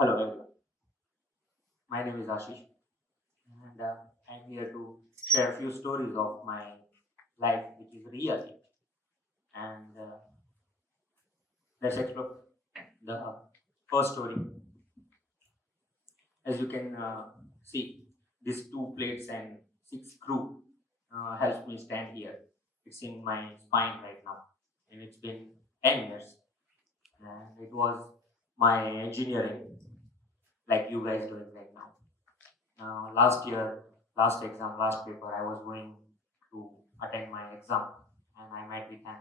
Hello everyone, my name is Ashish and I'm here to share a few stories of my life which is real and let's explore the first story. As you can see, these two plates and six screw helps me stand here. It's in my spine right now and it's been 10 years and it was my engineering like you guys doing right now. Last year, last exam, last paper, I was going to attend my exam and I might be an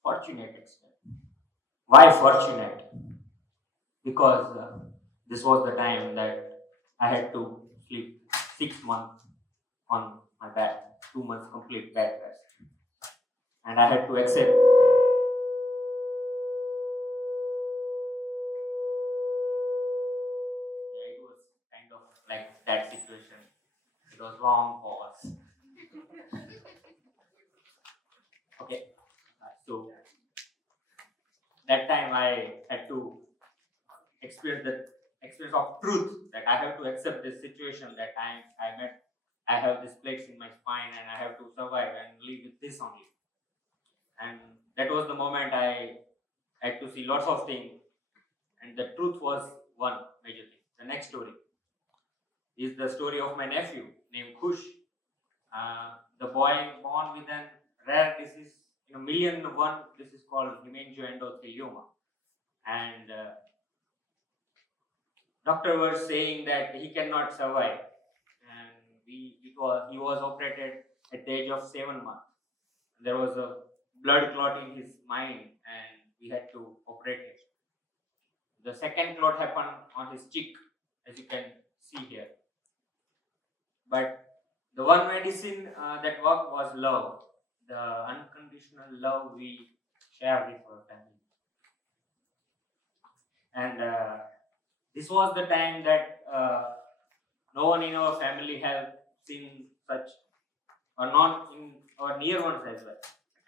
fortunate extent. Why fortunate? Because this was the time that I had to sleep 6 months on my back, 2 months complete bed rest. And I had to accept. Yeah, it was kind of like that situation. It was long pause. Okay. So that time I had to experience the experience of truth that I have to accept this situation that I met. I have this place in my spine and I have to survive and live with this only. And that was the moment I had to see lots of things. And the truth was one major thing. The next story is the story of my nephew named Kush. The boy born with an rare disease in a million one. This is called hemangiosarcoma, and doctor was saying that he cannot survive and he was operated at the age of 7 months. There was a blood clot in his mind and we had to operate him. The second clot happened on his cheek, as you can see here. But the one medicine that worked was love, the unconditional love we share with our family. And this was the time that no one in our family have seen such, or not in our near ones as well,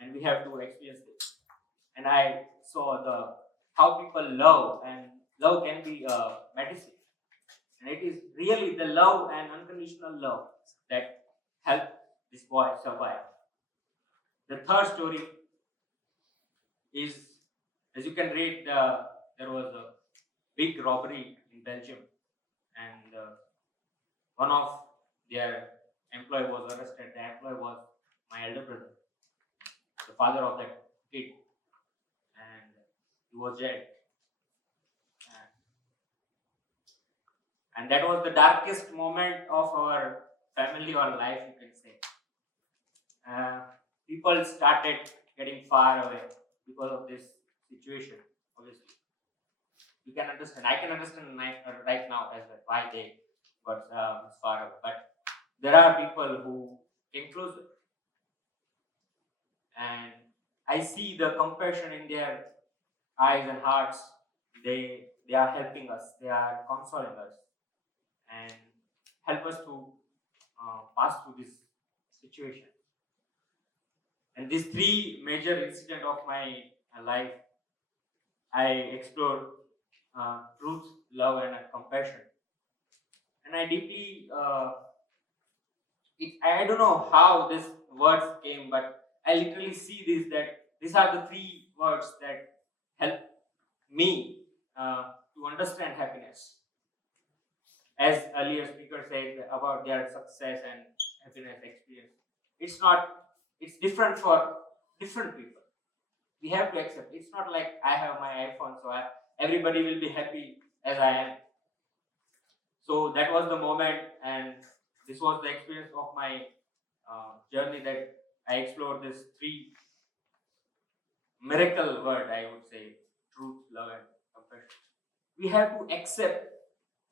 and we have to experience this. And I saw the how people love, and love can be a medicine, and it is really the love and unconditional love that helped this boy survive. The third story is, as you can read, there was a big robbery in Belgium, and one of their employee was arrested. The employee was my elder brother, the father of that kid, and he was jailed. And that was the darkest moment of our family or life, you can say. Uh, People started getting far away because of this situation, obviously. You can understand, I can understand right now as well why they got far away. But there are people who came closer, and I see the compassion in their eyes and hearts. They are helping us, they are consoling us, and help us to pass through this situation. And these three major incidents of my life, I explored truth, love, and compassion. And I deeply, I don't know how these words came, but I literally see this that these are the three words that help me to understand happiness. As earlier speaker said about their success and happiness experience, it's not, it's different for different people. We have to accept, it's not like I have my iPhone, so everybody will be happy as I am. So that was the moment, and this was the experience of my journey, that I explored this three miracle word, I would say: truth, love, and compassion. We have to accept,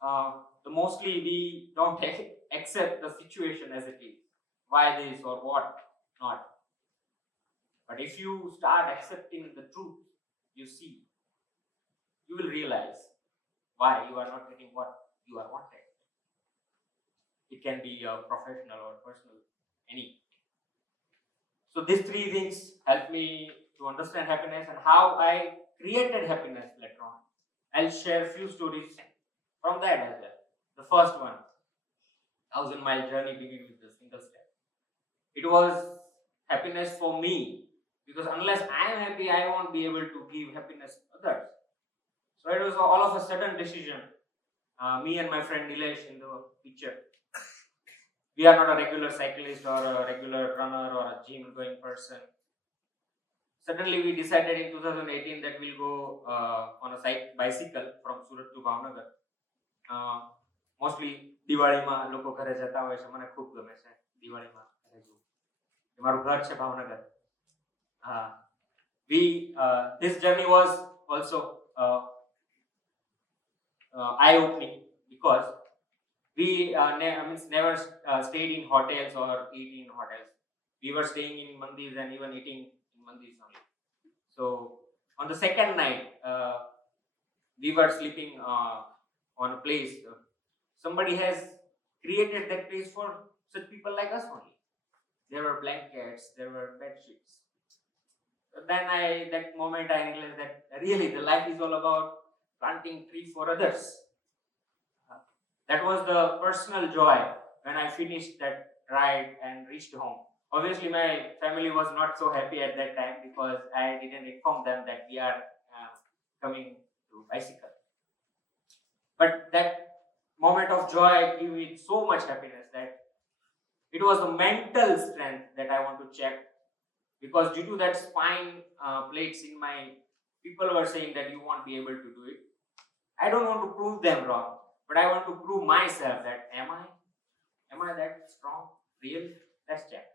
the mostly we don't accept the situation as it is, why this or what not. But if you start accepting the truth, you see, you will realize why you are not getting what you are wanted. It can be professional or personal, any. So these three things help me to understand happiness and how I created happiness later on. I'll share a few stories from that as well. The first one, 1,000-mile journey began with a single step. It was happiness for me because unless I am happy, I won't be able to give happiness to others. So it was all of a sudden decision. Me and my friend Nilesh in the picture. We are not a regular cyclist or a regular runner or a gym going person. Suddenly we decided in 2018 that we'll go on a bicycle from Surat to Bhavnagar. Mostly દિવાળીમાં લોકો ઘરે જતા હોય છે, મને ખૂબ ગમે છે દિવાળીમાં ઘરે જવું. મારું ઘર છે Bhavnagar. This journey was also eye-opening because we never stayed in hotels or eat in hotels. We were staying in mandis and even eating in mandis only. So on the second night, we were sleeping on a place. Somebody has created that place for such people like us only. There were blankets, there were bed sheets. So then that moment I realized that really the life is all about planting tree for others. That was the personal joy when I finished that ride and reached home. Obviously, my family was not so happy at that time because I didn't inform them that we are coming to bicycle. But that moment of joy gave me so much happiness that it was the mental strength that I want to check, because due to that spine plates in my, people were saying that you won't be able to do it. I don't want to prove them wrong, but I want to prove myself that am I that strong? Really? Let's check.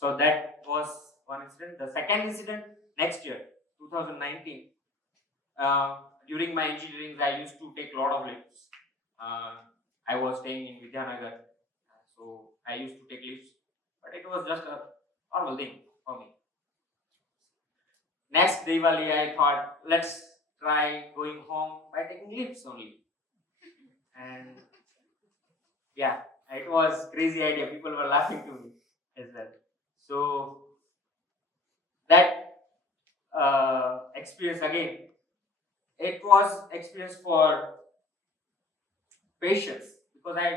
So that was one incident. The second incident, next year, 2019, during my engineering, I used to take a lot of lifts. I was staying in Vidyanagar, so I used to take lifts, but it was just a normal thing for me. Next Diwali, I thought, let's try going home by taking lifts only. And yeah, it was crazy idea. People were laughing to me as well. So that experience again, it was experience for patience, because I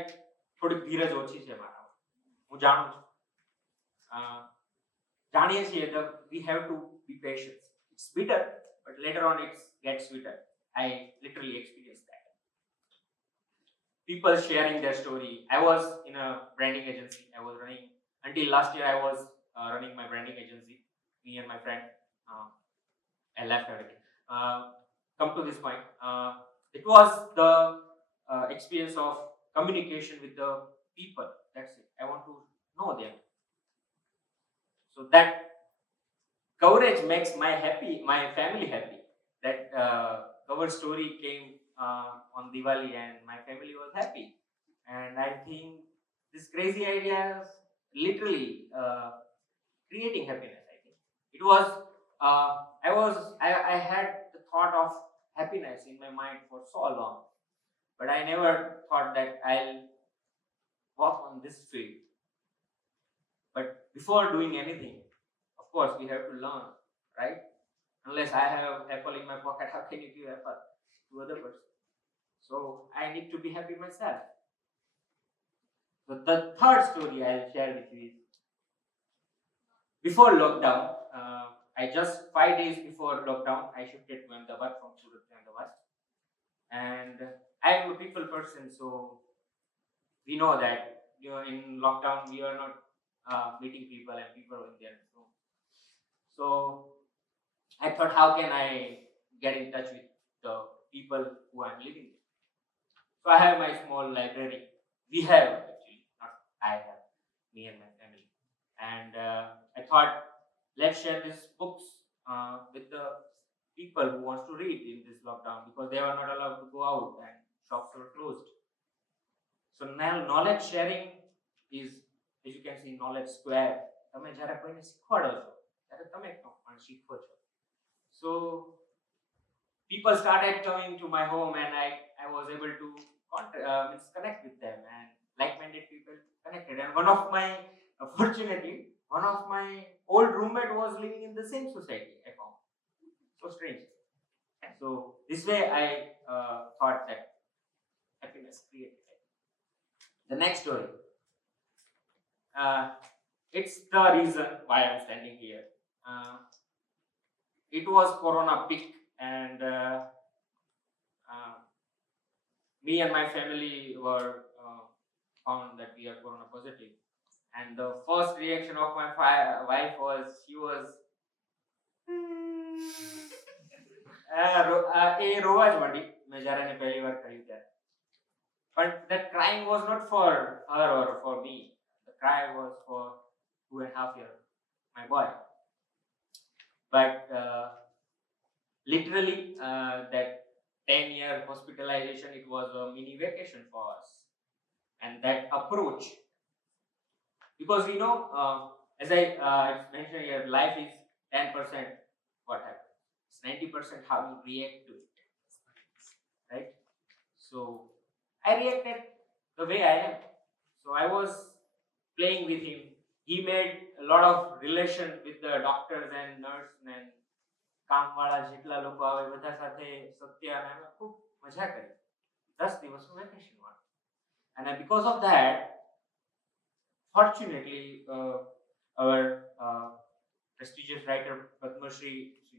થોડી ધીરજ ઓછી છે મારા. હું જાણું છું, જાણીએ છીએ that we have to be patient. It's bitter, but later on it gets sweeter. I literally experienced that. People sharing their story. I was in a branding agency. I was running until last year. I was running my branding agency. Me and my friend. I left everything. Come to this point. It was the experience of communication with the people. That's it. I want to know them. So that coverage makes my family happy. That cover story came on Diwali and my family was happy. And I think this crazy idea is literally creating happiness. I think it was. I had the thought of happiness in my mind for so long, but I never thought that I'll work on this field. But before doing anything, of course, we have to learn, right? Unless I have apple in my pocket, how can you give apple to other person? So I need to be happy myself. So the third story I'll share with you is before lockdown. I just 5 days before lockdown, I shifted to Ahmedabad from Surat to Ahmedabad, and I am a people person, so we know that in lockdown we are not meeting people and people in their room. So I thought, how can I get in touch with the people who I'm living with? So I have my small library. We have, actually, not I have, me and my family. And I thought, let's share these books with the people who wants to read in this lockdown, because they were not allowed to go out and shops were closed. So now knowledge sharing is, as you can see, knowledge square. તમે જ્યારે કોઈને શીખવાડો છો ત્યારે તમે પણ શીખો છો. So people started coming to my home, and I was able to connect with them, and like-minded people connected. And fortunately, one of my old roommate was living in the same society. I found so strange. So this way I thought that happiness created. The next story. It's the reason why I'm standing here. It was Corona peak, and uh, me and my family were found that we are Corona positive. And the first reaction of my wife was, she was એ રોવા જ માંડી મેં જ્યારે એને પહેલી વાર કહ્યું ત્યારે. But that crying was not for her or for me. The cry was for 2.5 years, my boy. But literally, that 10-year hospitalization, it was a mini vacation for us. And that approach, because as I mentioned here, life is 10% what happens. It's 90% how you react to it, right? So I reacted the way I am. So I was playing with him. He made a lot of relation with the doctors and nurse and કામવાળા જેટલા લોકો આવે બધા સાથે સત્ય અને અમે ખૂબ મજા કરી 10 દિવસનું વેકેશન વાળું. And because of that, fortunately, our prestigious writer Padma Shri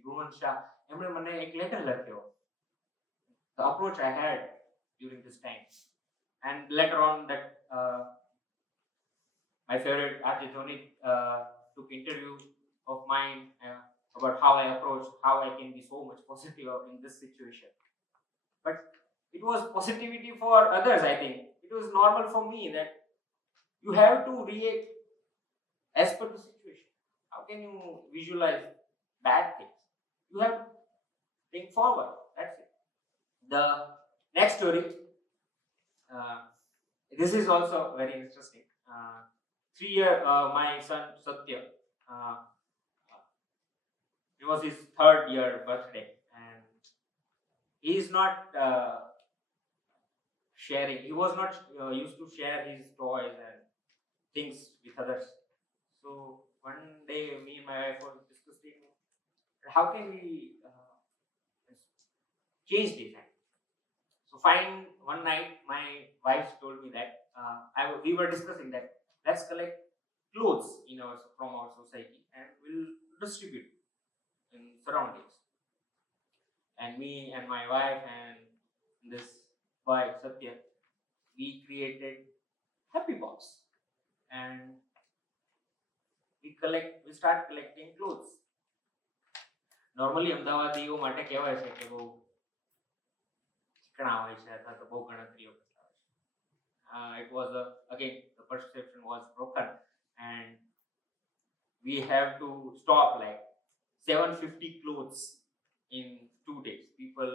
Bhuvan Shah, એમણે મને એક લેટર લખ્યો. The approach I had during this time, and later on that my favorite RJ Dhoni took interview of mine about how I approach, how I can be so much positive in this situation. But it was positivity for others, I think. It was normal for me that you have to react as per the situation. How can you visualize bad things? You have to think forward. That's it. The next story, this is also very interesting. 3 year, my son Satya, it was his 3rd year birthday, and he is not sharing. He was not used to share his toys and things with others. So one day, me and my wife were discussing how can we change this. So fine, one night my wife told me that we were discussing that let's collect clothes from our society and we'll distribute in surroundings. And me and my wife and this boy Satya, we created Happy Box, and we start collecting clothes. Normally અમદાવાદીઓ માટે કહેવાય છે કે બહુ ચીકણા હોય છે અથવા તો બહુ ગણતરીઓ કરતા હોય છે. It was again, the perception was broken, and we have to stop like 750 clothes in 2 days. People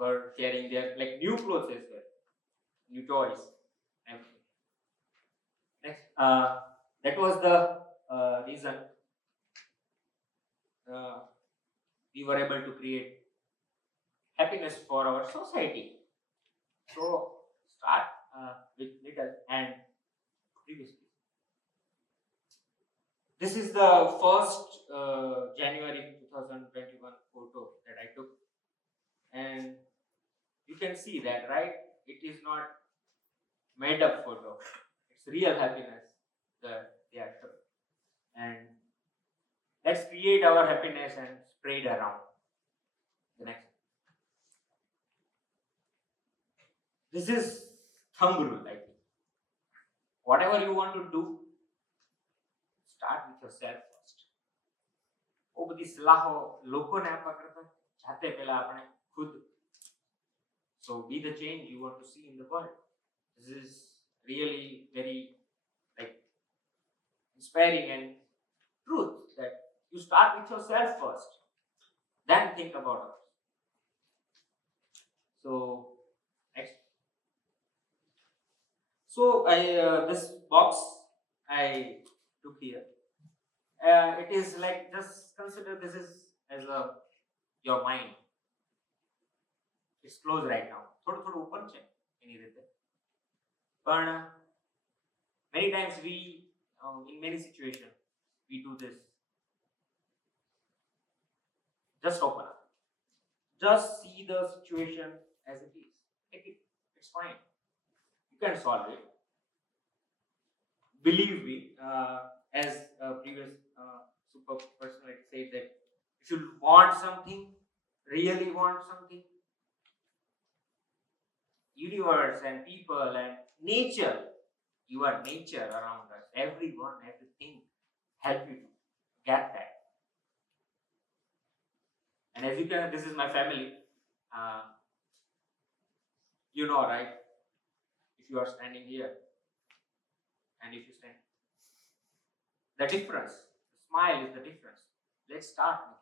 were sharing their like new clothes as well, new toys, everything. Next, that was the reason we were able to create happiness for our society. So start with little and previously. This is the first January 2021 photo that I took, and you can see that, right? It is not made up photo. It's real happiness that they are showing. And let's create our happiness and spread around. The next. This is thumb rule, I think. Whatever you want to do, start with yourself first. બહુ બધી સલાહો લોકોને આપવા કરતા જાતે પહેલા આપણે ખુદ. So be the change you want to see in the world. This is really very like inspiring and truth that you start with yourself first, then think about others. So next. So this box I took here. It is like, just consider this is as your mind. It's closed right now. થોડું open છે એની રીતે. But many times we in many situations we do this. Just open up. Just see the situation as it is. It's It's fine. You can solve it. Believe me, as a previous super personality said, that if you want something, really want something, universe and people and nature, your nature around us, everyone, everything help you to get that. And as you can, this is my family. Uh, you know, right? If you are standing here and if you stand, the difference, the smile is the difference. Let's start with